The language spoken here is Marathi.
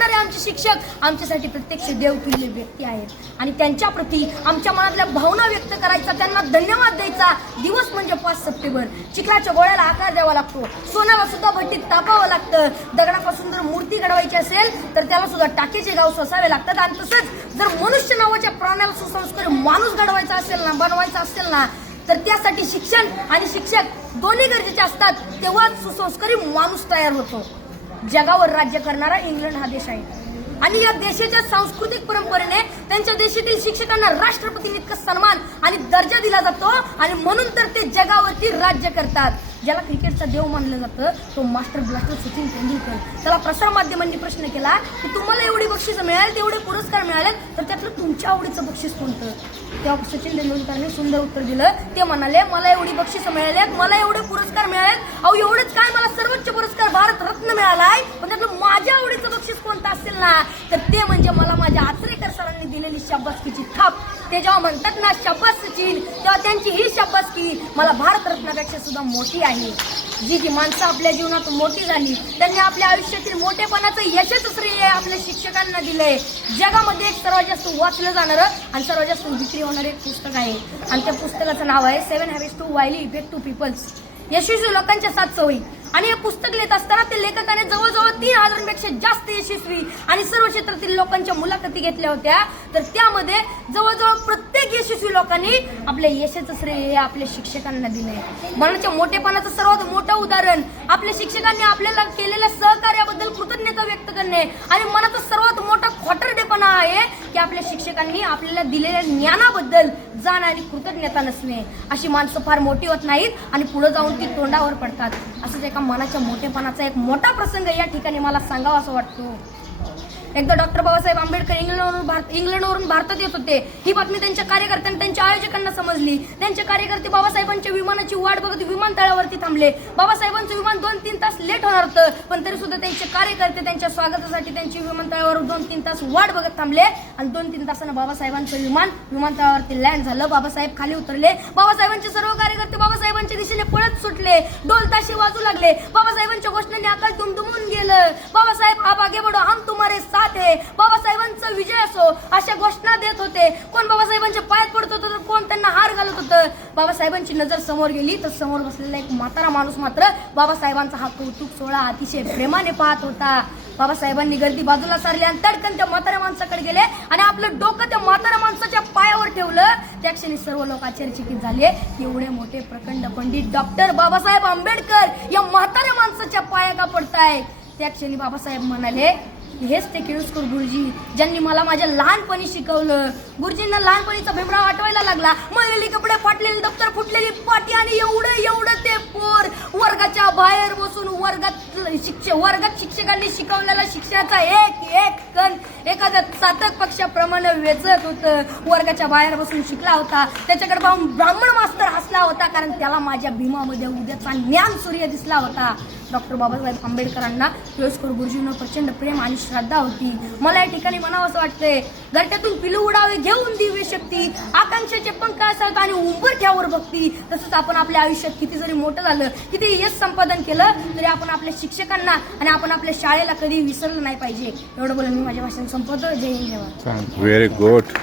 शिकवणारे आमचे शिक्षक आमच्यासाठी प्रत्यक्ष देवतुल्य व्यक्ती आहेत आणि त्यांच्या प्रती आमच्या मनातल्या भावना व्यक्त करायचा, त्यांना धन्यवाद द्यायचा दिवस म्हणजे 5 सप्टेंबर. चिखलाच्या गोळ्याला आकार द्यावा लागतो, सोन्याला सुद्धा भट्टीत तापावं लागतं, दगडापासून जर मूर्ती घडवायची असेल तर त्याला सुद्धा टाकेचे गाव सोसावे लागतात. आणि तसंच जर मनुष्य नावाच्या प्राण्याला सुसंस्कारी माणूस घडवायचा असेल ना, बनवायचा असेल ना, तर त्यासाठी शिक्षण आणि शिक्षक दोन्ही गरजेचे असतात. तेव्हाच सुसंस्कारी माणूस तयार होतो. जगावर राज्य करणारा इंग्लंड हा देश आहे आणि या देशाच्या सांस्कृतिक परंपरेने त्यांच्या देशातील शिक्षकांना राष्ट्रपतींइतका सन्मान आणि दर्जा दिला जातो आणि म्हणून तर ते जगावरती राज्य करतात. ज्याला क्रिकेटचा देव मानलं जातं तो मास्टर ब्लास्टर सचिन तेंडुलकर. त्याला प्रसार माध्यमांनी प्रश्न केला की तुम्हाला एवढी बक्षीस मिळाली, तेवढे पुरस्कार मिळाले, तर त्यातलं तुमच्या आवडीचं बक्षीस कोणतं? तेव्हा सचिन तेंडुलकरने सुंदर उत्तर दिलं. ते म्हणाले, मला एवढी बक्षीस मिळाली, मला एवढे पुरस्कार मिळालेत, अहो एवढंच काय, मला सर्वोच्च पुरस्कार भारत रत्न मिळालाय, पण त्यातलं माझ्या आवडीचं बक्षीस कोणतं असेल ना, तर ते म्हणजे मला माझ्या आचरेकर सरांनी दिलेली शाबासकीची थाप. ते जेव्हा म्हणतात ना शाबास सचिन, तेव्हा त्यांची ही शाबासकी मला भारत रत्नापेक्षा सुद्धा मोठी आहे. जी माणसं आपल्या जीवनात मोठी झाली त्यांनी आपल्या आयुष्यातील मोठेपणाचं यशच श्रेय आपल्या शिक्षकांना दिलंय. जगामध्ये एक सर्वात जास्त वाचलं जाणारं आणि सर्वात जास्त विक्री होणारं एक पुस्तक आहे आणि त्या पुस्तकाचं नाव आहे 7 Habits to Highly Effective People. यशस्वी लोकांच्या 7 सवयी. आणि हे पुस्तक लिहित असताना ते लेखकाने जवळजवळ 3000पेक्षा जास्त यशस्वी आणि सर्व क्षेत्रातील लोकांच्या मुलाखती घेतल्या होत्या. तर त्यामध्ये जवळजवळ प्रत्येक यशस्वी लोकांनी आपल्या यशाचं श्रेय आपल्या शिक्षकांना दिलंय. मनाच्या मोठेपणाचं सर्वात मोठं उदाहरण आपल्या शिक्षकांनी आपल्याला केलेल्या सहकार्याबद्दल कृतज्ञता व्यक्त करणे आणि मनाचा सर्वात मोठा खोटरडेपणा आहे की आपल्या शिक्षकांनी आपल्याला दिलेल्या ज्ञानाबद्दल जाण आणि कृतज्ञता नसणे. अशी माणसं फार मोठी होत नाहीत आणि पुढे जाऊन ती तोंडावर पडतात. असंच एका मनाच्या मोठेपणाचा एक मोठा प्रसंग या ठिकाणी मला सांगावा असं वाटतो. एकदा डॉक्टर बाबासाहेब आंबेडकर इंग्लंडवरून भारतात येत होते. ही बातमी त्यांच्या कार्यकर्त्यांना, त्यांच्या आयोजकांना समजली. त्यांचे कार्यकर्ते बाबासाहेबांच्या विमानाची वाट बघत विमानतळावरती थांबले. बाबासाहेबांचं विमान 2-3 तास लेट होणार होतं, पण तरी सुद्धा त्यांचे कार्यकर्ते त्यांच्या स्वागतासाठी त्यांची विमानतळावर 2-3 तास वाट बघत थांबले आणि 2-3 तासानं बाबासाहेबांचं विमान विमानतळावरती लँड झालं. बाबासाहेब खाली उतरले. बाबासाहेबांचे सर्व कार्यकर्ते बाबासाहेबांच्या दिशेने पळत सुटले. ढोल ताशे वाजू लागले. बाबासाहेबांच्या घोषणांनी आकाश दुमदुमून गेलं. बाबासाहेब आप आगे बढ़ो, हम तुम्हारे बाबासाहेबांचा विजय असो अशा घोषणा देत होते. कोण बाबासाहेबांच्या पायात पडत होतं तर कोण त्यांना हार घालत होतं. बाबासाहेबांची नजर समोर गेली तर समोर बसलेला एक म्हातारा माणूस मात्र बाबासाहेबांचा हा कौतुक सोहळा अतिशय प्रेमाने पाहत होता. बाबासाहेबांनी गर्दी बाजूला सारली आणि तडकन त्या म्हाताऱ्या माणसाकडे गेले आणि आपलं डोकं त्या म्हाताऱ्या माणसाच्या पायावर ठेवलं. त्या क्षणी सर्व लोक आश्चर्यचकित झाले. एवढे मोठे प्रखंड पंडित डॉक्टर बाबासाहेब आंबेडकर या म्हाताऱ्या माणसाच्या पाया का पडताय? त्या क्षणी बाबासाहेब म्हणाले, हेच ते केळुसकर गुरुजी ज्यांनी मला माझ्या लहानपणी शिकवलं. गुरुजींना लहानपणीचा भीमराव आठवायला लागला. मळलेली कपडे, फाटलेली दप्तर, फुटलेली पाटी आणि एवढं ते पोर वर्गाच्या बाहेर बसून वर्गात शिक्षकांनी शिकवलेला शिक्षणाचा एक कण एखाद्या चातक पक्षाप्रमाणे वेचत होतं. वर्गाच्या बाहेर बसून शिकला होता. त्याच्याकडे पाहून ब्राह्मण मास्तर हसला होता कारण त्याला माझ्या भीमामध्ये उद्याचा ज्ञान सूर्य दिसला होता. डॉक्टर बाबासाहेब आंबेडकरांना केळुसकर गुरुजींना प्रचंड प्रेम आणि श्रद्धा होती. मला या ठिकाणी म्हणावं असं वाटतंय, घरट्यातून पिलू उडावे घेऊन दिव्य शक्ती, आकांक्षाचे पंख असतात आणि उंबरठ्यावर भक्ती. तसंच आपण आपल्या आयुष्यात किती जरी मोठं झालं, किती यश संपादन केलं तरी आपण आपल्या शिक्षकांना आणि आपण आपल्या शाळेला कधी विसरलं नाही पाहिजे. एवढं बोलून मी माझ्या भाषण संपवतो. जय हिंद. Very good.